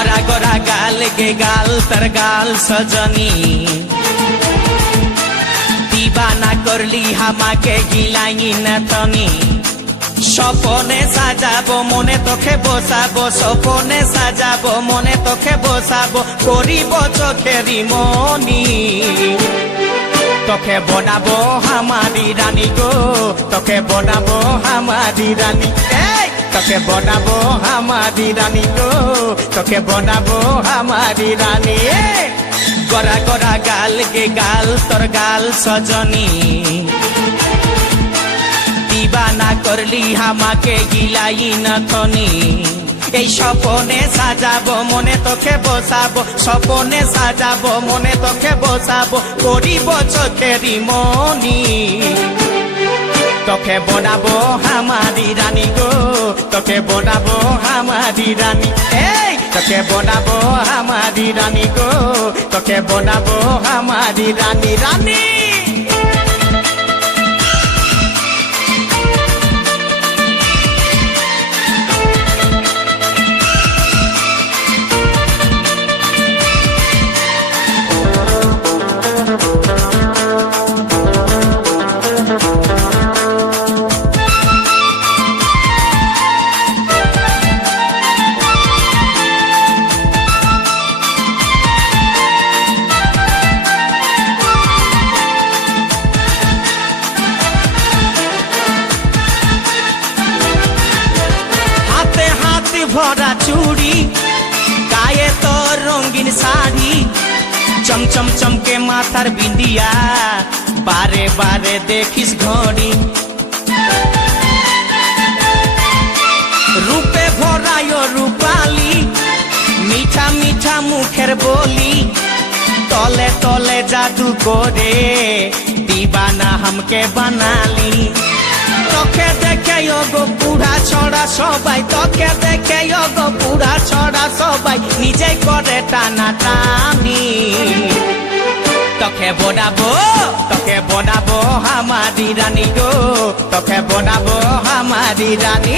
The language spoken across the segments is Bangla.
गोरा गोरा गाल गे गाल तर गाल सजनी दीवाना करली हामाके गिलाई न तनी স্বপনে সাজাবো মনে তোকে বসাবো স্বপনে সাজাবো মনে তোকে বসাবো করিব চোখেরি মনি তোকে বনাবো হামারি রানী গো তোকে বনাবো হামারি রানী তোকে বনাবো হামারি রানী গো তোকে বনাবো হামারি রানী গোরা গোরা গাল গে গাল তোর গাল সজনী दीवाना करली हामाके गिलाई नथनी এই স্বপনে সাজাবো মনে তোকে বসাবো স্বপনে সাজাবো মনে তোকে বসাবো করিব চোখেরি মনি তোকে বনাবো হামারি রানী গো তোকে বনাবো হামারি রানী তোকে বনাবো হামারি রানী গো তোকে বনাবো হামারি রানী রানী भरा चूड़ी गाये तो रंगीन साड़ी चमचम चमके माथार बिंदिया बारे बारे देखिस घड़ी रूपे भरायो रूपाली मीठा मीठा मुखेर बोली तले तले जादू करे दीवाना हमके बनाली তোকে দেখে গো পুরা ছড়া সবাই তোকে দেখে গো পুরা ছড়া সবাই নিজে করে টানা টানি তোকে বনাবো হামারি রানী গো তোকে বনাবো হামারি রানী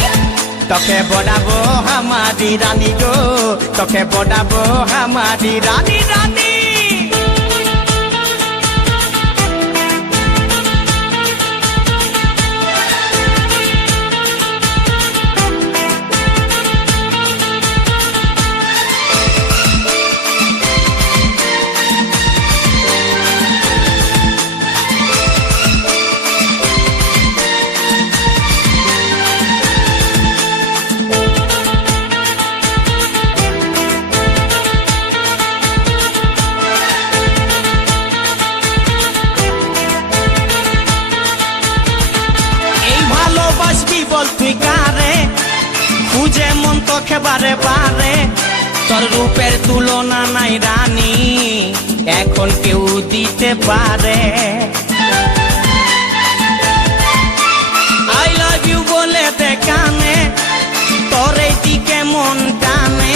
তোকে বনাবো হামারি রানী গো তোকে বনাবো হামারি রানী রানী বল তুই কারে খুঁজে মন তোকে বারে বারে তোর রূপের তুলনা নাই রানী এখন কেউ দিতে পারে আই লাভ ইউ বলে দে কানে তোর এই দিকে মন টানে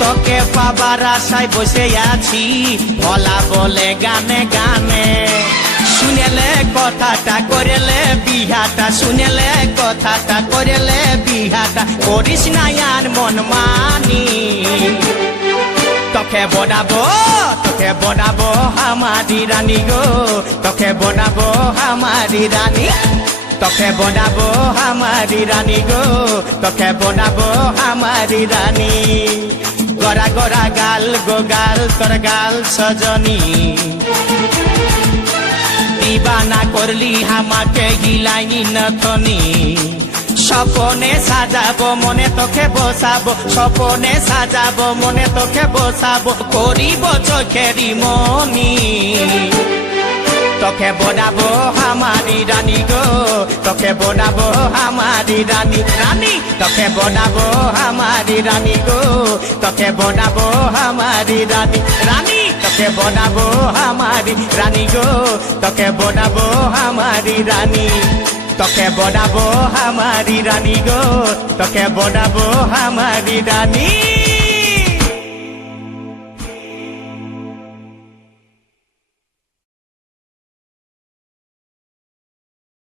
তোকে পাবার আশায় বসে আছি ভোলা বলে গানে গানে শুনেলে কথাটা করেলে বিহাটা শুনেলে কথাটা করেলে বিহাটা করিস না আর মন মানি তোকে বনাবো হামারি রানী গো তোকে বনাবো হামারি রানী তোকে বনাবো হামারি রানী গো তোকে বনাবো হামারি রানী গোরা গোরা গাল গো গাল তোর গাল সজনী दीवाना करली हामाके गिलाई नथनी স্বপনে সাজাবো মনে তোকে বসাবো স্বপনে সাজাবো মনে তোকে বসাবো করিব চোখেরি মনি তোকে বনাবো হামারি রানী গো তোকে বনাবো হামারি রানী রানী তোকে বনাবো হামারি রানী গো তোকে বনাবো হামারি রানী রানী তোকে বনাবো হামারি রানী গো তোকে বনাবো হামারি রানী তোকে বনাবো হামারি রানী গো তোকে বনাবো হামারি রানী